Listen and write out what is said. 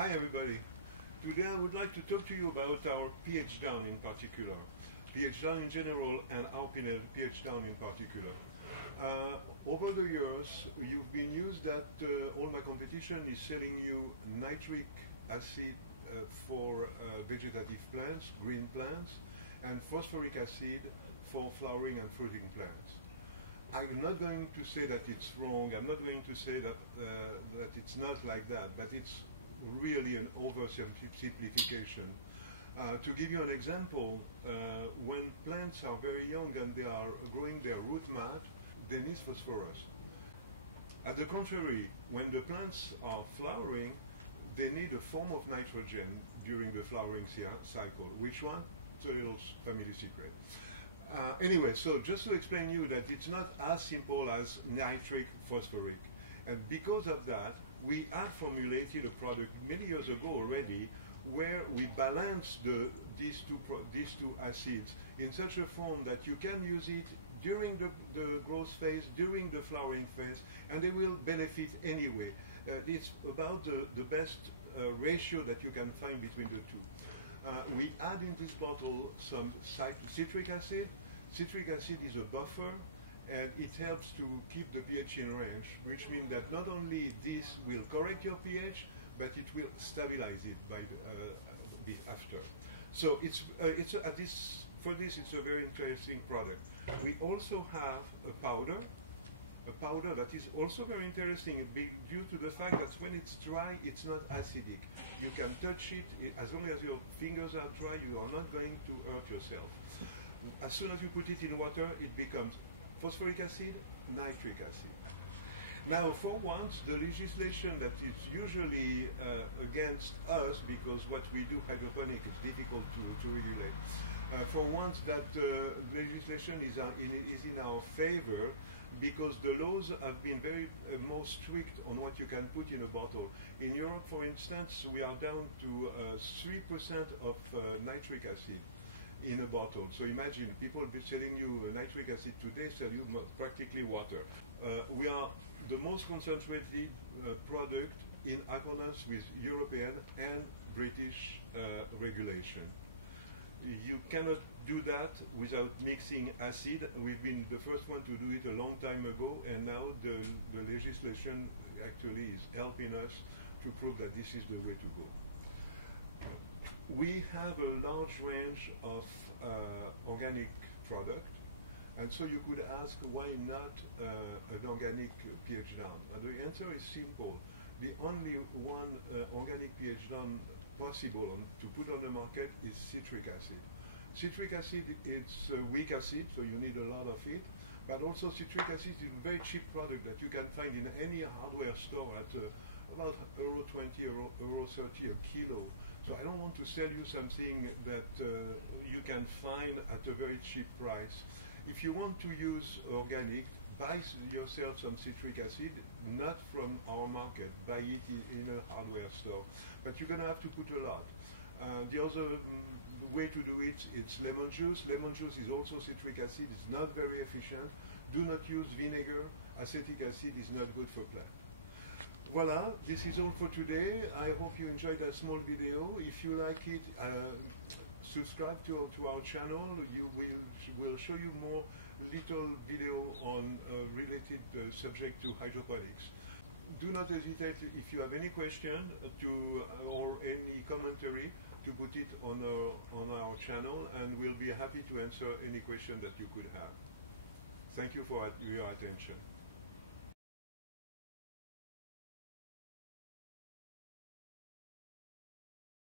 Hi everybody. Today I would like to talk to you about our pH down in particular. pH down in general and our pH down in particular. Over the years you've been used that all my competition is selling you nitric acid for vegetative plants, green plants, and phosphoric acid for flowering and fruiting plants. I'm not going to say that it's wrong, I'm not going to say that, that it's not like that, but it's really an oversimplification. To give you an example, when plants are very young and they are growing their root mat, they need phosphorus. At the contrary, when the plants are flowering, they need a form of nitrogen during the flowering cycle. Which one? It's a little family secret. Anyway, so just to explain you that it's not as simple as nitric phosphoric. And because of that, we had formulated a product many years ago already where we balance these two acids in such a form that you can use it during the growth phase, during the flowering phase, and they will benefit anyway. It's about the best ratio that you can find between the two. We add in this bottle some citric acid. Citric acid is a buffer, and it helps to keep the pH in range, which means that not only this will correct your pH, but it will stabilize it by after. So for this it's a very interesting product. We also have a powder that is also very interesting due to the fact that when it's dry, it's not acidic. You can touch it, as long as your fingers are dry, you are not going to hurt yourself. As soon as you put it in water, it becomes phosphoric acid, nitric acid. Now, for once, the legislation that is usually against us, because what we do hydroponic is difficult to regulate, for once that legislation is in our favor, because the laws have been very more strict on what you can put in a bottle. In Europe, for instance, we are down to 3% of nitric acid in a bottle. So imagine people be selling you nitric acid today, sell you practically water. We are the most concentrated product in accordance with European and British regulation. You cannot do that without mixing acid. We've been the first one to do it a long time ago, and now the legislation actually is helping us to prove that this is the way to go. We have a large range of organic product, and so you could ask why not an organic pH down. And the answer is simple. The only one organic pH down possible to put on the market is citric acid. Citric acid is a weak acid, so you need a lot of it, but also citric acid is a very cheap product that you can find in any hardware store at about €20, €30 a kilo. So I don't want to sell you something that you can find at a very cheap price. If you want to use organic, buy yourself some citric acid, not from our market. Buy it in a hardware store. But you're going to have to put a lot. The other way to do it, it's lemon juice. Lemon juice is also citric acid. It's not very efficient. Do not use vinegar. Acetic acid is not good for plants. Voila, this is all for today. I hope you enjoyed a small video. If you like it, subscribe to our channel. We'll show you more little video on related subject to hydroponics. Do not hesitate if you have any question or any commentary to put it on our channel, and we'll be happy to answer any question that you could have. Thank you for your attention.